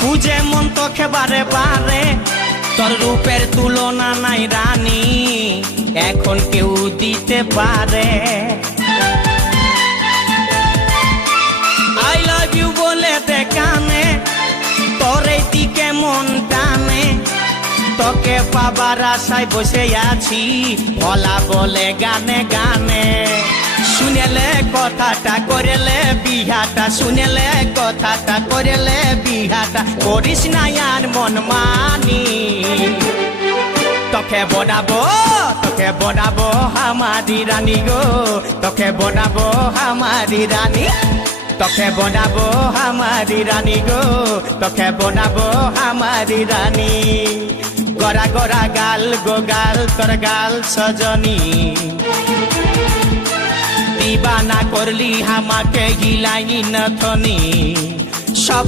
খুঁজে মন তোকে বারে বারে, তোর রূপের তুলনা নাই রানী, এখন কেউ দিতে পারে। আই লাভ ইউ বলে দে কানে, তোর এই দিকে মন টানে, তোকে পাবার আশায় বসে আছি, ভোলা বলে গানে গানে। শুনেলে কথাটা করেলে বিহাটা, শুনেলে কথাটা করেলে বিহাটা, করিস না আর মন মানি। তোকে বনাবো আমারি রানী গো, তোকে বনাবো আমারি রানী, তোকে বনাবো আমারি রানী গো, তোকে বনাবো আমারি রানী। গড়া গড়া গাল গো গাল, তোর গাল সজনী, দিবানা করলি আমাকে গিলাইনি নথনি। সব